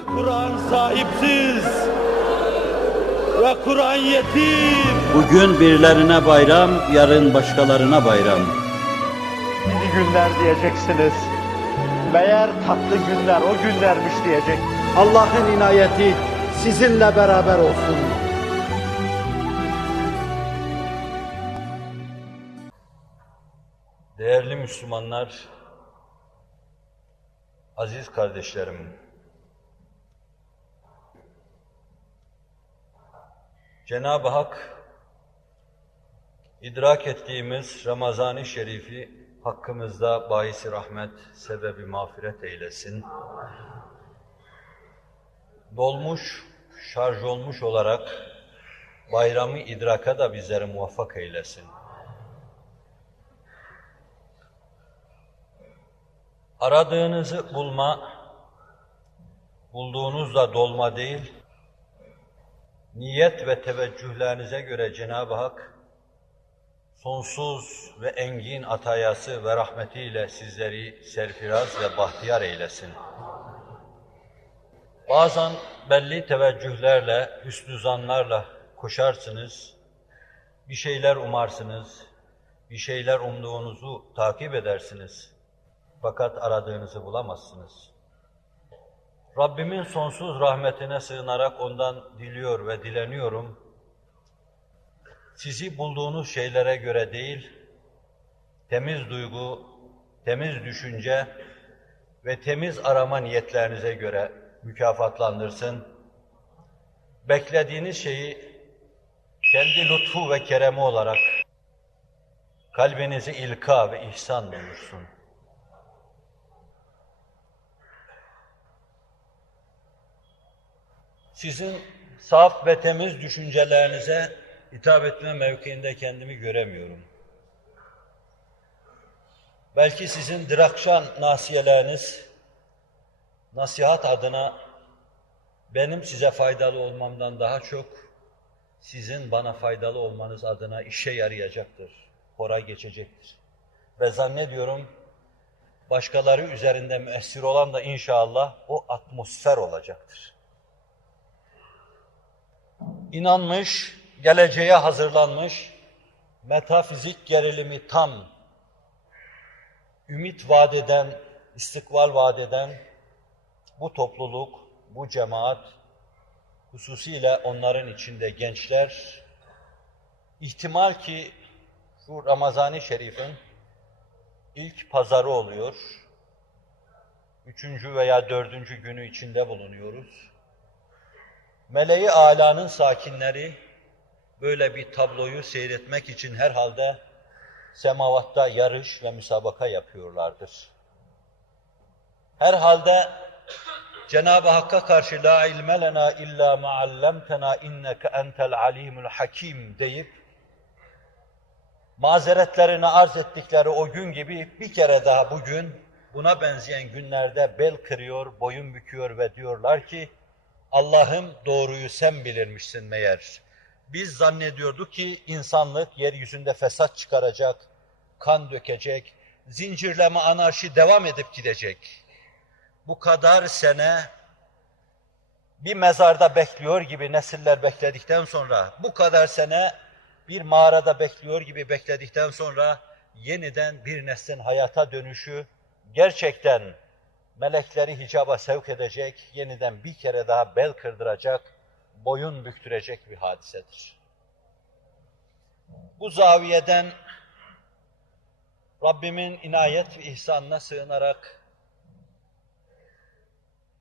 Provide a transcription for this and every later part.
Ve Kur'an sahipsiz. Ve Kur'an yetim. Bugün birilerine bayram, yarın başkalarına bayram. Gidi günler diyeceksiniz. Meğer tatlı günler o günlermiş diyecek. Allah'ın inayeti sizinle beraber olsun. Değerli Müslümanlar, aziz kardeşlerim, Cenab-ı Hak idrak ettiğimiz Ramazan-ı Şerif'i hakkımızda bahisi rahmet, sebebi mağfiret eylesin. Dolmuş, şarj olmuş olarak bayramı idraka da bizleri muvaffak eylesin. Aradığınızı bulma, bulduğunuzla dolma değil, niyet ve teveccühlerinize göre Cenab-ı Hak, sonsuz ve engin atayası ve rahmetiyle sizleri serfiraz ve bahtiyar eylesin. Bazen belli teveccühlerle, hüsnü zanlarla koşarsınız, bir şeyler umarsınız, bir şeyler umduğunuzu takip edersiniz. Fakat aradığınızı bulamazsınız. Rabbimin sonsuz rahmetine sığınarak ondan diliyor ve dileniyorum. Sizi bulduğunuz şeylere göre değil, temiz duygu, temiz düşünce ve temiz arama niyetlerinize göre mükafatlandırsın. Beklediğiniz şeyi kendi lütfu ve keremi olarak kalbinizi ilka ve ihsan bulursun. Sizin saf ve temiz düşüncelerinize hitap etme mevkiinde kendimi göremiyorum. Belki sizin dirakşan nasiyeleriniz, nasihat adına benim size faydalı olmamdan daha çok sizin bana faydalı olmanız adına işe yarayacaktır, hora geçecektir. Ve zannediyorum başkaları üzerinde müessir olan da inşallah o atmosfer olacaktır. İnanmış, geleceğe hazırlanmış, metafizik gerilimi tam, ümit vaat eden, istikbal vaat eden bu topluluk, bu cemaat, hususiyle onların içinde gençler, ihtimal ki şu Ramazan-ı Şerif'in ilk pazarı oluyor, üçüncü veya dördüncü günü içinde bulunuyoruz. Meleği alanın sakinleri böyle bir tabloyu seyretmek için herhalde semavatta yarış ve müsabaka yapıyorlardır. Herhalde Cenab-ı Hakk'a karşı la ilme lena illa ma allamtena inneke entel alimul hakim deyip mazeretlerini arz ettikleri o gün gibi bir kere daha bugün buna benzeyen günlerde bel kırıyor, boyun büküyor ve diyorlar ki Allah'ım doğruyu sen bilirmişsin meğer. Biz zannediyorduk ki insanlık yeryüzünde fesat çıkaracak, kan dökecek, zincirleme anarşi devam edip gidecek. Bu kadar sene bir mezarda bekliyor gibi nesiller bekledikten sonra, bu kadar sene bir mağarada bekliyor gibi bekledikten sonra yeniden bir neslin hayata dönüşü gerçekten melekleri hicaba sevk edecek, yeniden bir kere daha bel kırdıracak, boyun büktürecek bir hadisedir. Bu zaviyeden Rabbimin inayet ve ihsanına sığınarak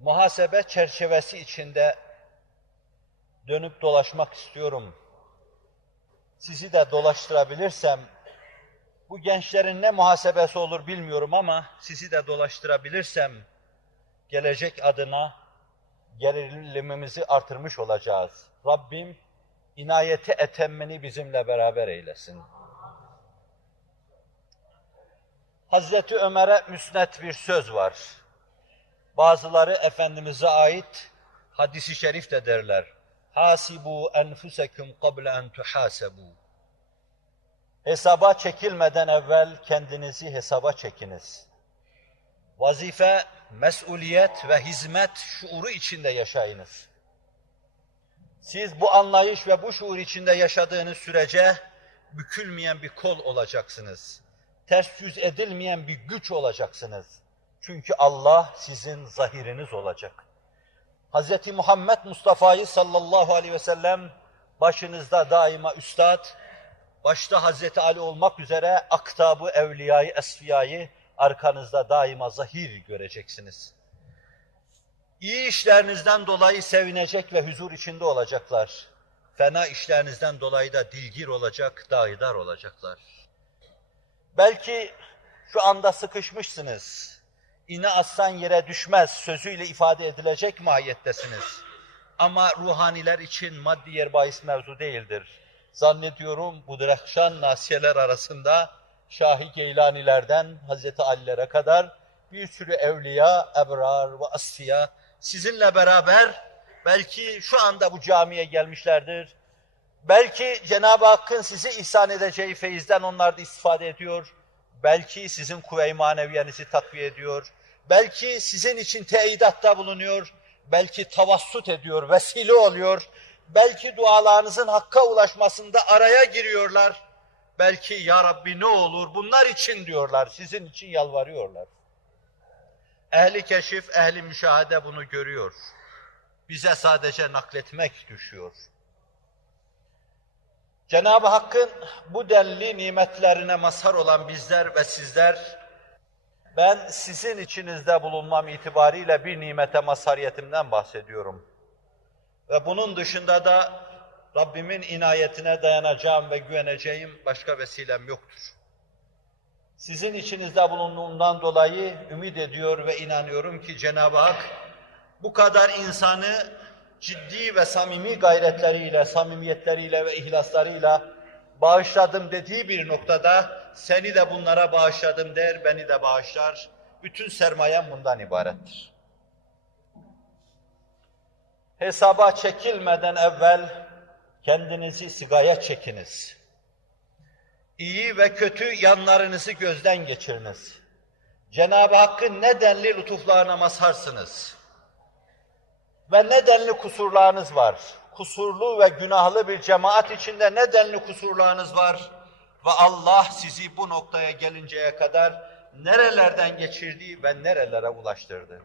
muhasebe çerçevesi içinde dönüp dolaşmak istiyorum. Sizi de dolaştırabilirsem, bu gençlerin ne muhasebesi olur bilmiyorum ama sizi de dolaştırabilirsem, gelecek adına gerilimimizi artırmış olacağız. Rabbim inayeti etemmeni bizimle beraber eylesin. Hazreti Ömer'e müsnet bir söz var. Bazıları Efendimiz'e ait hadisi şerif de derler. Hasibu enfusekum qabla en tuhasabu. Hesaba çekilmeden evvel kendinizi hesaba çekiniz. vazife, mesuliyet ve hizmet şuuru içinde yaşayınız. Siz bu anlayış ve bu şuur içinde yaşadığınız sürece bükülmeyen bir kol olacaksınız. Ters yüz edilmeyen bir güç olacaksınız. Çünkü Allah sizin zahiriniz olacak. Hz. Muhammed Mustafa'yı sallallahu aleyhi ve sellem başınızda daima üstad, başta Hz. Ali olmak üzere aktabı, evliyayı, esfiyayı arkanızda daima zahir göreceksiniz. İyi işlerinizden dolayı sevinecek ve huzur içinde olacaklar. Fena işlerinizden dolayı da dilgir olacak, daidar olacaklar. Belki şu anda sıkışmışsınız. İne aslan yere düşmez sözüyle ifade edilecek mahiyettesiniz. Ama ruhaniler için maddi yer bahis mevzu değildir. Zannediyorum bu direkşan nasiyeler arasında Şahi Geylanilerden Hazreti Ali'lere kadar bir sürü evliya, ebrar ve asfiya sizinle beraber belki şu anda bu camiye gelmişlerdir. Belki Cenab-ı Hakk'ın sizi ihsan edeceği feyizden onlar da istifade ediyor. Belki sizin kuvve-i maneviyenizi takviye ediyor. Belki sizin için teyidatta bulunuyor. Belki tavassut ediyor, vesile oluyor. Belki dualarınızın hakka ulaşmasında araya giriyorlar. Belki ya Rabbi ne olur bunlar için diyorlar, sizin için yalvarıyorlar. Ehli keşif, ehli müşahede bunu görüyor. Bize sadece nakletmek düşüyor. Cenab-ı Hakk'ın bu denli nimetlerine mazhar olan bizler ve sizler, ben sizin içinizde bulunmam itibariyle bir nimete mazhariyetimden bahsediyorum. Ve bunun dışında da Rabbimin inayetine dayanacağım ve güveneceğim başka vesilem yoktur. Sizin içinizde bulunduğumdan dolayı ümit ediyor ve inanıyorum ki Cenab-ı Hak bu kadar insanı ciddi ve samimi gayretleriyle, samimiyetleriyle ve ihlaslarıyla bağışladım dediği bir noktada seni de bunlara bağışladım der, beni de bağışlar. Bütün sermayem bundan ibarettir. Hesaba çekilmeden evvel kendinizi sigaya çekiniz. İyi ve kötü yanlarınızı gözden geçiriniz. Cenab-ı Hakk'ın ne denli lütuflarına mazharsınız. Ve ne denli kusurlarınız var. Kusurlu ve günahlı bir cemaat içinde ne denli kusurlarınız var. Ve Allah sizi bu noktaya gelinceye kadar nerelerden geçirdi ve nerelere ulaştırdı.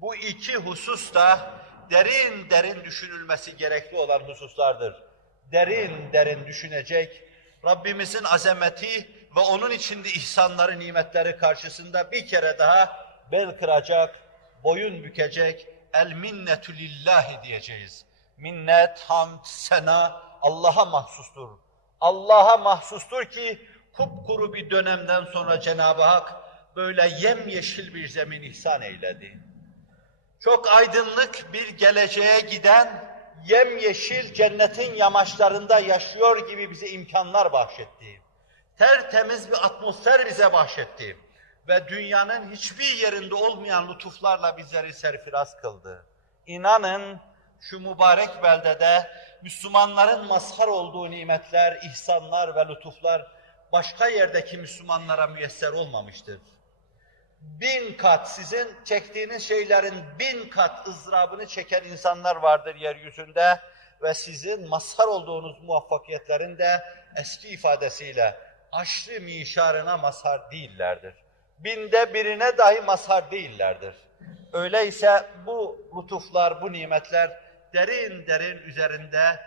Bu iki husus da derin derin düşünülmesi gerekli olan hususlardır. Derin derin düşünecek, Rabbimizin azameti ve onun içinde ihsanları, nimetleri karşısında bir kere daha bel kıracak, boyun bükecek, el minnetü lillahi diyeceğiz. Minnet, hamd, sena Allah'a mahsustur. Allah'a mahsustur ki kupkuru bir dönemden sonra Cenab-ı Hak böyle yemyeşil bir zemin ihsan eyledi çok aydınlık bir geleceğe giden, yemyeşil cennetin yamaçlarında yaşıyor gibi bize imkanlar bahşetti. Tertemiz bir atmosfer bize bahşetti. Ve dünyanın hiçbir yerinde olmayan lütuflarla bizleri serfiraz kıldı. İnanın şu mübarek beldede Müslümanların mazhar olduğu nimetler, ihsanlar ve lütuflar başka yerdeki Müslümanlara müyesser olmamıştır bin kat sizin çektiğiniz şeylerin bin kat ızdırabını çeken insanlar vardır yeryüzünde ve sizin mazhar olduğunuz muvaffakiyetlerin de eski ifadesiyle aşrı mişarına mazhar değillerdir. Binde birine dahi mazhar değillerdir. Öyleyse bu lütuflar, bu nimetler derin derin üzerinde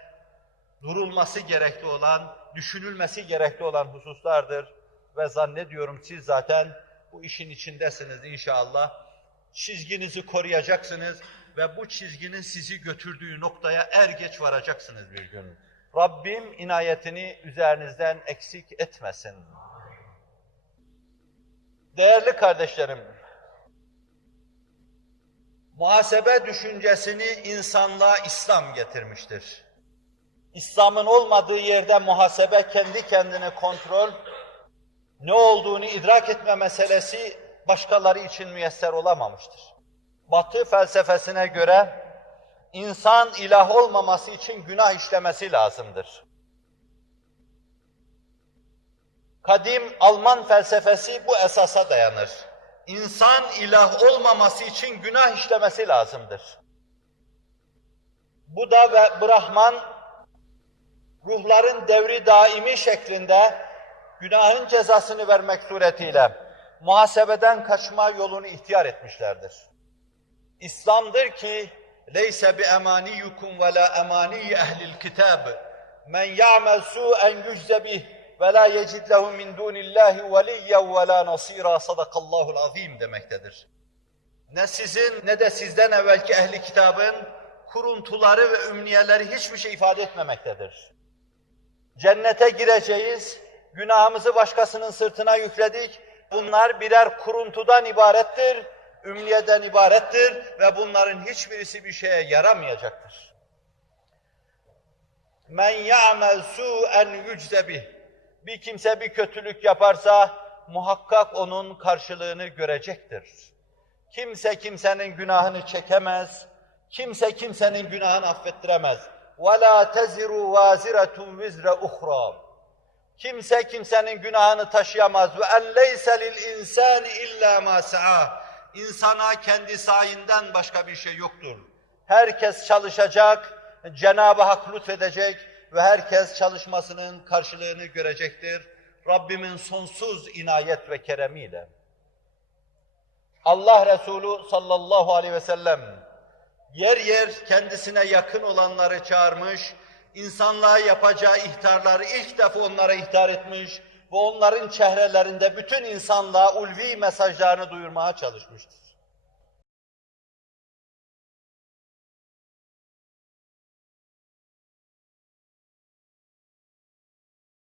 durulması gerekli olan, düşünülmesi gerekli olan hususlardır. Ve zannediyorum siz zaten bu işin içindesiniz inşallah. Çizginizi koruyacaksınız ve bu çizginin sizi götürdüğü noktaya er geç varacaksınız bir gün. Rabbim inayetini üzerinizden eksik etmesin. Değerli kardeşlerim, muhasebe düşüncesini insanlığa İslam getirmiştir. İslam'ın olmadığı yerde muhasebe kendi kendine kontrol, ne olduğunu idrak etme meselesi başkaları için müyesser olamamıştır. Batı felsefesine göre insan ilah olmaması için günah işlemesi lazımdır. Kadim Alman felsefesi bu esasa dayanır. insan ilah olmaması için günah işlemesi lazımdır. Bu ve Brahman ruhların devri daimi şeklinde günahın cezasını vermek suretiyle muhasebeden kaçma yolunu ihtiyar etmişlerdir. İslam'dır ki leyse bi emaniyukum ve la emaniy ehlil kitab men ya'mel su'en yüzze bih ve la yecid lehu min dunillahi veliyyen ve la nasira sadakallahul azim demektedir. Ne sizin ne de sizden evvelki ehli kitabın kuruntuları ve ümniyeleri hiçbir şey ifade etmemektedir. Cennete gireceğiz, günahımızı başkasının sırtına yükledik. Bunlar birer kuruntudan ibarettir, ümniyeden ibarettir ve bunların hiçbirisi bir şeye yaramayacaktır. Men ya'mel su'en yücze. Bir kimse bir kötülük yaparsa muhakkak onun karşılığını görecektir. Kimse kimsenin günahını çekemez, kimse kimsenin günahını affettiremez. وَلَا تَزِرُوا وَازِرَةٌ وِزْرَ اُخْرَى Kimse kimsenin günahını taşıyamaz. Ve en leyse lil insani illa ma sa'a. İnsana kendi sayinden başka bir şey yoktur. Herkes çalışacak, Cenab-ı Hak lütfedecek ve herkes çalışmasının karşılığını görecektir. Rabbimin sonsuz inayet ve keremiyle. Allah Resulü sallallahu aleyhi ve sellem yer yer kendisine yakın olanları çağırmış, insanlığa yapacağı ihtarları ilk defa onlara ihtar etmiş ve onların çehrelerinde bütün insanlığa ulvi mesajlarını duyurmaya çalışmıştır.